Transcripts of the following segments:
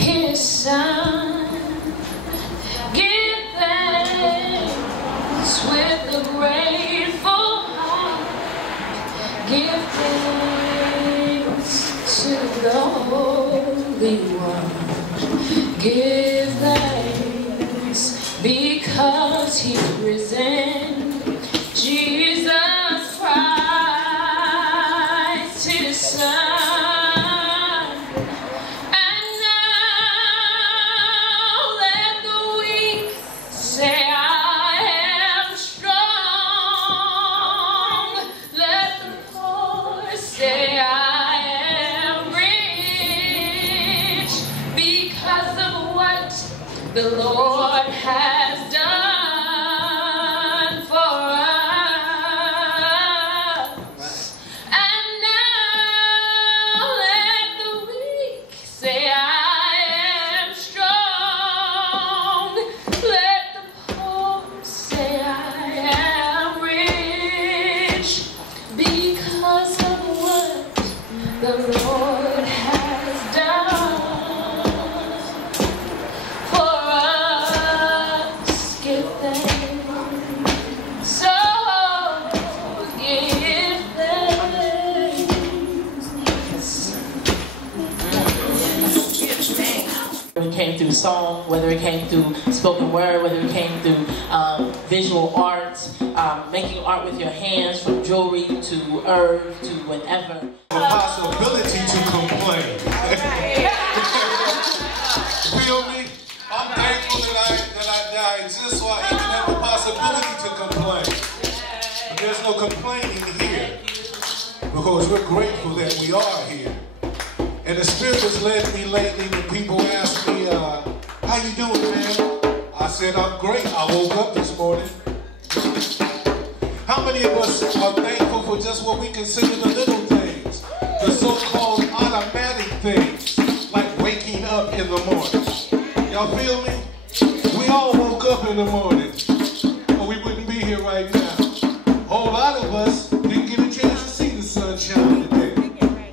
His Son. Give thanks with a grateful heart. Give thanks to the Holy One. Give thanks because He's risen. Jesus Christ, His Son. The Lord has done for us. And now let the weak say, I am strong. Let the poor say, I am rich, because of what the Lord has done. Whether it came through song, whether it came through spoken word, whether it came through visual arts, making art with your hands, from jewelry to herb to whatever. The possibility to complain. Feel me? I'm thankful that I exist so I even have the possibility to complain. But there's no complaining here because we're grateful that we are here. And the Spirit has led me lately when people ask me, how you doing, man? I said, I'm great. I woke up this morning. How many of us are thankful for just what we consider the little things? The so-called automatic things, like waking up in the morning. Y'all feel me? We all woke up in the morning, or we wouldn't be here right now. A whole lot of us didn't get a chance to see the sunshine today.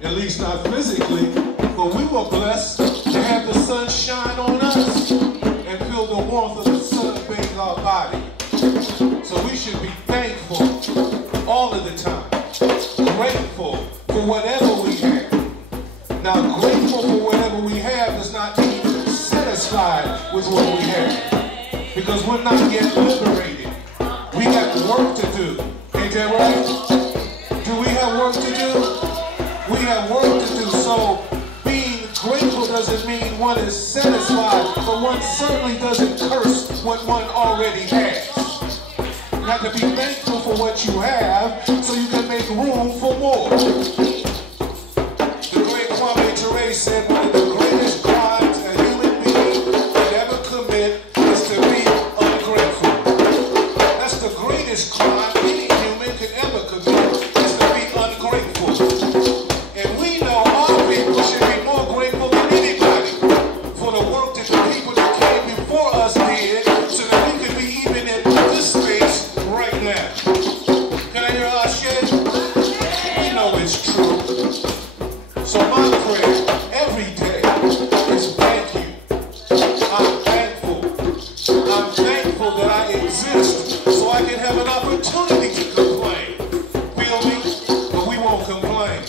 At least not physically. But we were blessed to have the sun shine on us and feel the warmth of the sun bathe our body. So we should be thankful all of the time. Grateful for whatever we have. Now, grateful for whatever we have does not mean satisfied with what we have. Because we're not yet liberated. We got work to do. Ain't that right? Do we have work to do? We have work to do. So grateful doesn't mean one is satisfied, but one certainly doesn't curse what one already has. You have to be thankful for what you have so you can make room for more. The great Kwame Ture said one of the greatest crimes a human being could ever commit is to be ungrateful. That's the greatest crime any human could ever commit, is to be ungrateful. And we know all people should be more grateful than anybody for the work that the people that came before us did so that we could be even in this space right now. Can I hear our shit? We know it's true. So my prayer every day is thank you. I'm thankful. I'm thankful that I exist so I can have an opportunity to complain. Feel me? But we won't complain.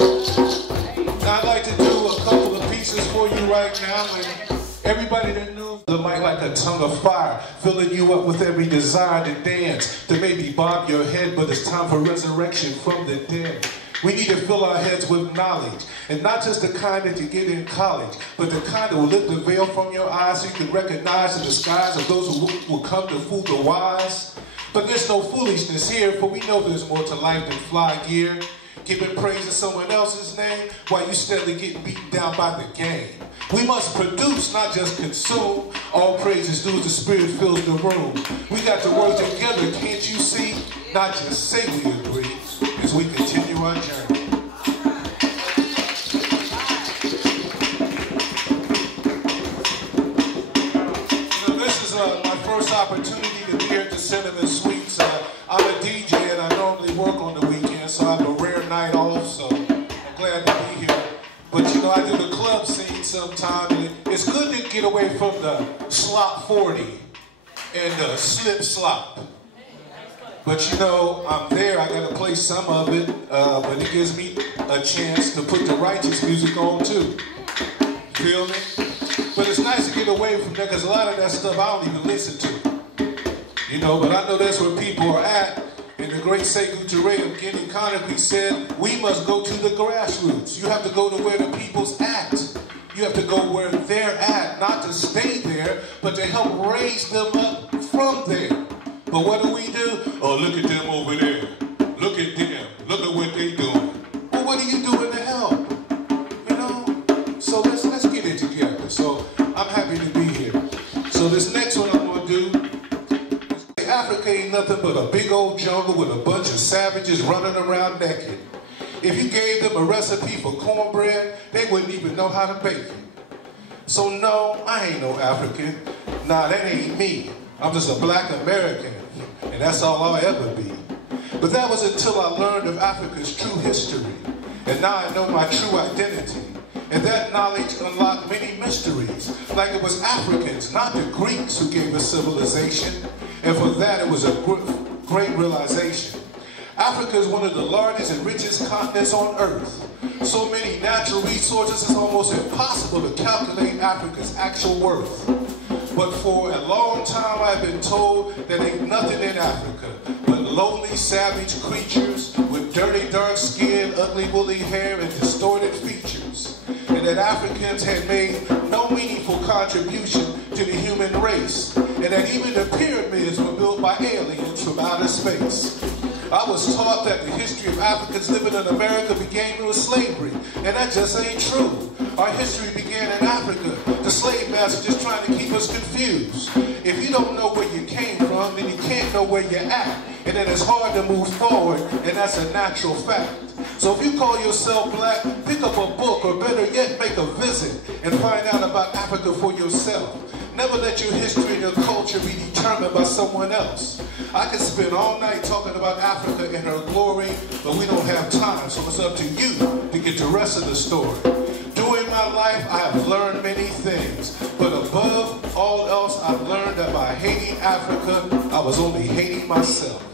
I'd like to do a couple of pieces for you right now, and everybody that knows the mic like a tongue of fire, filling you up with every desire to dance, to maybe bob your head, but it's time for resurrection from the dead. We need to fill our heads with knowledge, and not just the kind that you get in college, but the kind that will lift the veil from your eyes so you can recognize the disguise of those who will come to fool the wise. But there's no foolishness here, for we know there's more to life than fly gear. Giving praise to someone else's name while you steadily getting beaten down by the game. We must produce, not just consume. All praise is due as the Spirit fills the room. We got to work together, can't you see? Not just say we agree as we continue our journey. You know, this is my first opportunity to be here at the Cinnamon Sweets. I'm a DJ and I normally work on the weekend, so I have a rare night off, so I'm glad to be here. But you know, know, I do the club scene sometime, and it's good to get away from the slop 40 and the slip slop. But you know, I'm there, I gotta play some of it, but it gives me a chance to put the righteous music on too. Feel me? But it's nice to get away from that, because a lot of that stuff I don't even listen to. You know, but I know that's where people are at. And the great Sekou Touré of Guinea Conakry said, we must go to the grassroots. You have to go to where the people's at. You have to go where they're at, not to stay there, but to help raise them up from there. But what do? Oh, look at them over there. Look at them. Look at what they doing. Well, what are you doing to help? You know? So let's get it together. So I'm happy to be here. So this next one I'm going to do, Africa ain't nothing but a big old jungle with a bunch of savages running around naked. If you gave them a recipe for cornbread, they wouldn't even know how to bake it. So no, I ain't no African. Nah, that ain't me. I'm just a black American, and that's all I'll ever be. But that was until I learned of Africa's true history, and now I know my true identity. And that knowledge unlocked many mysteries, like it was Africans, not the Greeks, who gave us civilization. And for that, it was a great realization. Africa is one of the largest and richest continents on Earth. So many natural resources, it's almost impossible to calculate Africa's actual worth. But for a long time, I've been told that ain't nothing in Africa but lonely, savage creatures with dirty, dark skin, ugly, woolly hair, and distorted features. And that Africans had made no meaningful contribution to the human race. And that even the pyramids were built by aliens from outer space. I was taught that the history of Africans living in America began with slavery, and that just ain't true. Our history began in Africa. The slave master just trying to keep us confused. If you don't know where you came from, then you can't know where you're at, and then it's hard to move forward, and that's a natural fact. So if you call yourself black, pick up a book, or better yet, make a visit and find out about Africa for yourself. Never let your history and your culture be determined by someone else. I could spend all night talking about Africa and her glory, but we don't have time, so it's up to you to get the rest of the story. During my life, I have learned many things, but above all else, I've learned that by hating Africa, I was only hating myself.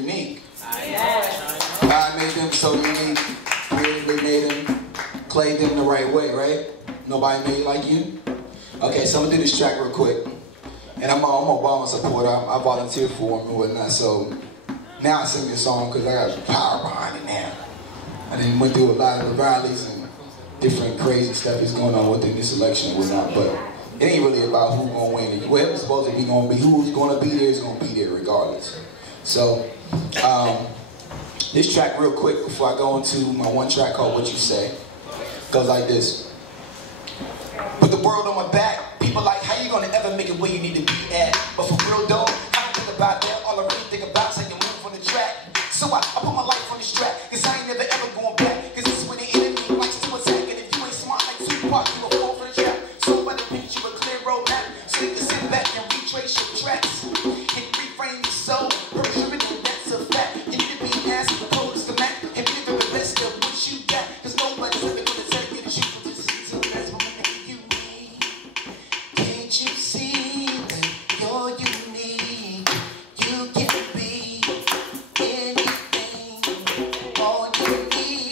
unique. Yes. God made them so unique. Creatively made them, played them the right way, right? Nobody made like you. Okay, so I'm gonna do this track real quick. And I'm a Obama supporter. I volunteered for him and whatnot. So now I sing this song because I got power behind it now. I then went through a lot of the rallies and different crazy stuff that's going on within this election and whatnot. But it ain't really about who's gonna win. Whoever's supposed to be gonna be, who's gonna be there is gonna be there regardless. So this track real quick before I go into my one track called What You Say goes like this. Put the world on my back. People like, how you gonna ever make it where you need to be at? But for real though, I don't think about that. All I really think about is how you move on the track. So I put my life on this track, cause I ain't never ever going back. Cause this is when the enemy likes to attack. And if you ain't smart like Tupac, you will fall for the trap. So I paint you a clear roadmap, so you can sit back and retrace your tracks. And reframe your soul, perjury, that's a fact. You need to be an ass as opposed to Mac. And give it the best of what you got. Cause nobody's ever gonna tell you the truth. This is the best moment you need. Can't you see that you're unique? You can be anything. All you need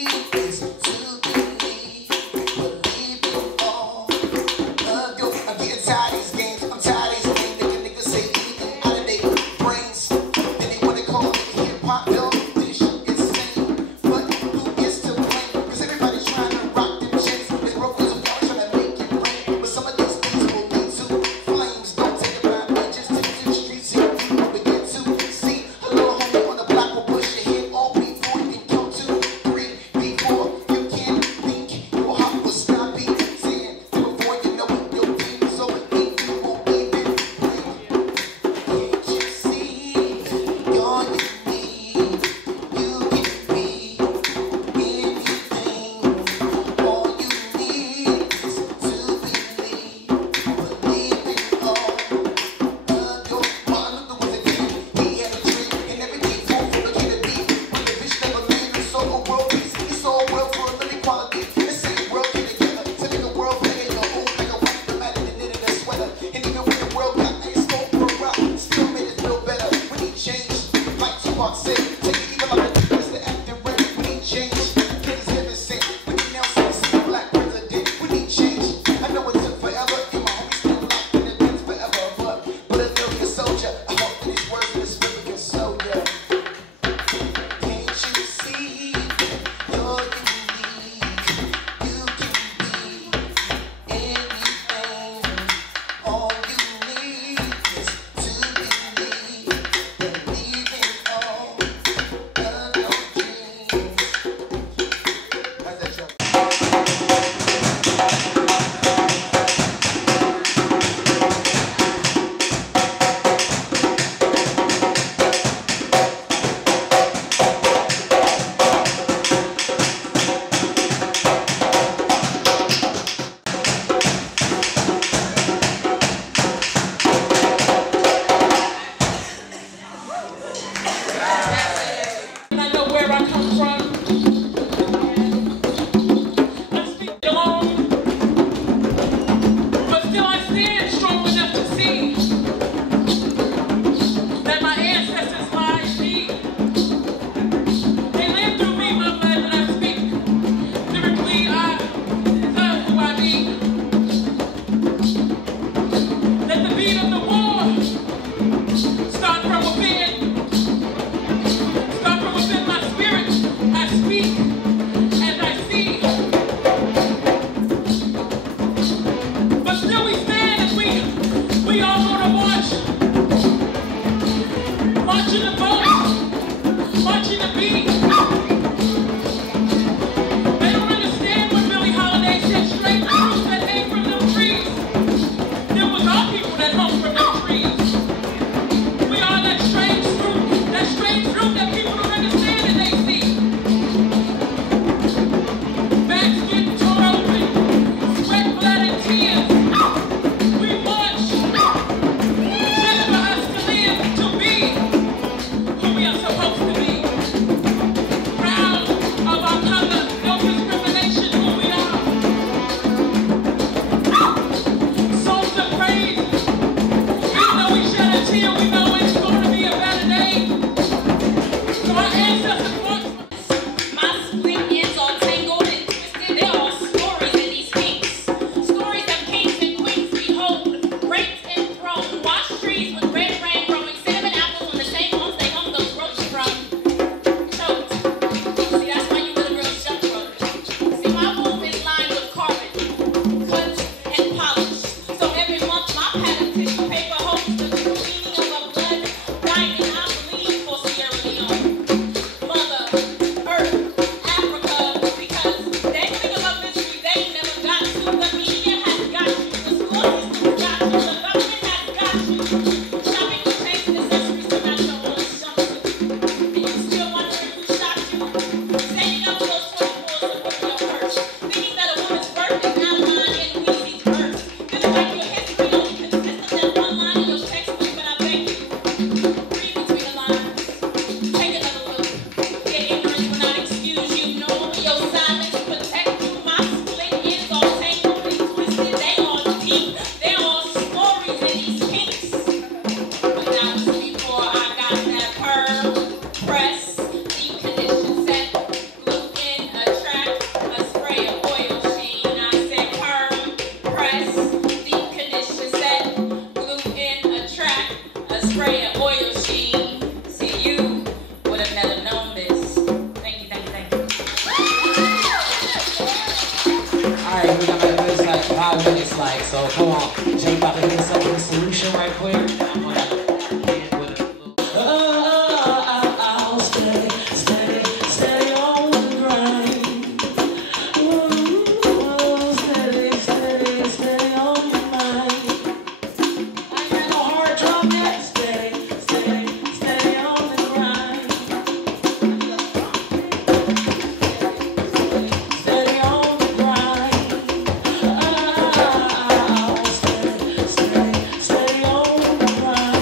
So come on, Jay about to hit us up with a solution right quick. I'm gonna hit with a little. Oh, steady, steady, steady on the grind. Oh, steady, steady, steady on your mind. I ain't got no hard drum yet. Steady, steady, steady on the grind. Steady on the grind. Steady on the grind.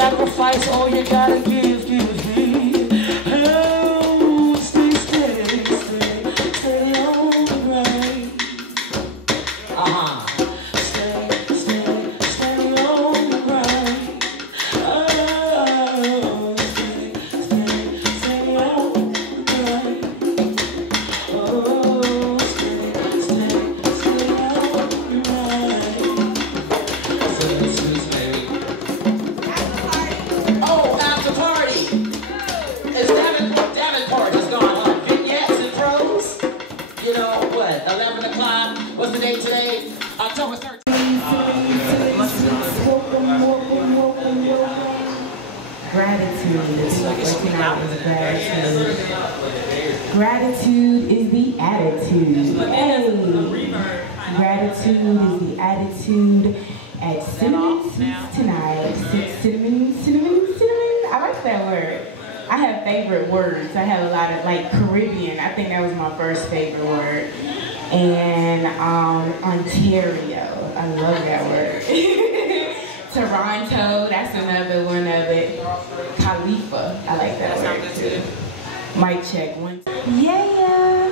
Sacrifice all you gotta give, give. Oh, stay, stay, stay, stay on the grind. Stay, stay, stay on the grind. Oh, stay, stay, stay on the grind. Oh, stay, stay, stay on the grind. Oh, after party! It's Davenport has gone on vignettes and pros. You know what? 11 o'clock. What's the date today? October 13th. Gratitude is gratitude. Gratitude is the attitude. Hey. Gratitude is the attitude at Cinnamon Sweets tonight. Cinnamon. I like that word. I have favorite words. I have a lot of, like, Caribbean. I think that was my first favorite word. And Ontario. I love that word. Toronto, that's another one of it. Khalifa, I like that word too. Mic check one. Yeah.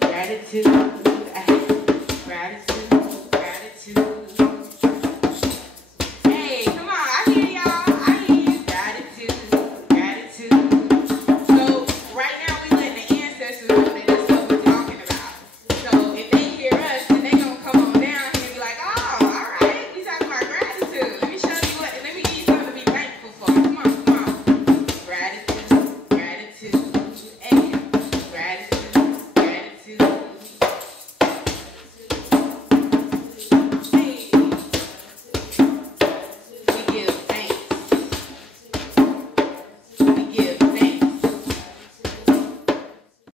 Gratitude.